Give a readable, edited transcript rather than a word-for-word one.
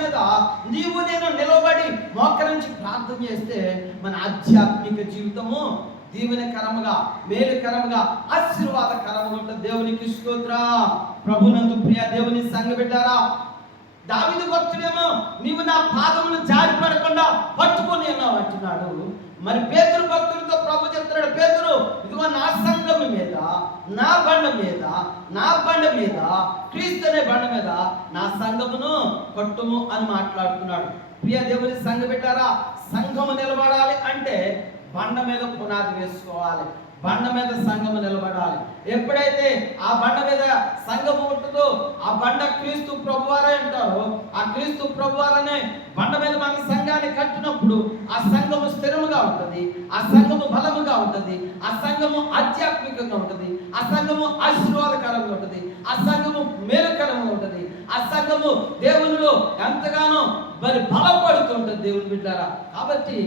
మీద నీవు నేను నిలబడి మోకరించి ప్రార్థన చేస్తే మన ఆధ్యాత్మిక జీవితము దీవెనకరముగా, మేలుకరముగా, ఆశీర్వాదకరముగా ఉంటుంది. దేవునికి స్తోత్రం. ప్రభునందు ప్రియ దేవుని సంఘ బిడ్డారా, దావీదు భక్తుడేమో నీవు నా పాదమును జారిపడకుండా పట్టుకొని ఉన్నావు అంటున్నాడు. మరి పేతురు భక్తులతో ప్రభు చెప్తున్నాడు, పేతురు ఇదిగో నా సంఘము మీద, నా బండ మీద, నా బండ మీద, క్రీస్తు అనే బండ మీద నా సంఘమును కట్టుము అని మాట్లాడుతున్నాడు. ప్రియ దేవుని సంఘ బిడ్డారా, సంఘము నిలబడాలి అంటే బండ మీద పునాది వేసుకోవాలి, బండ మీద సంఘము నిలబడాలి. ఎప్పుడైతే ఆ బండ మీద సంఘము ఉంటుందో ఆ బండ క్రీస్తు ప్రభువారే అంటారో, ఆ క్రీస్తు ప్రభువారనే బండ మీద మన సంఘాన్ని కట్టినప్పుడు ఆ సంఘము స్థిరముగా ఉంటుంది, ఆ సంఘము బలముగా ఉంటుంది, ఆ సంఘము ఆధ్యాత్మికంగా ఉంటుంది, ఆ సంఘము ఆశీర్వాదకరంగా ఉంటుంది, ఆ సంఘము మేలుకరంగా ఉంటుంది, ఆ సంఘము దేవునిలో ఎంతగానో మరి బలపడుతుంటుంది దేవుని బిడ్డారా. కాబట్టి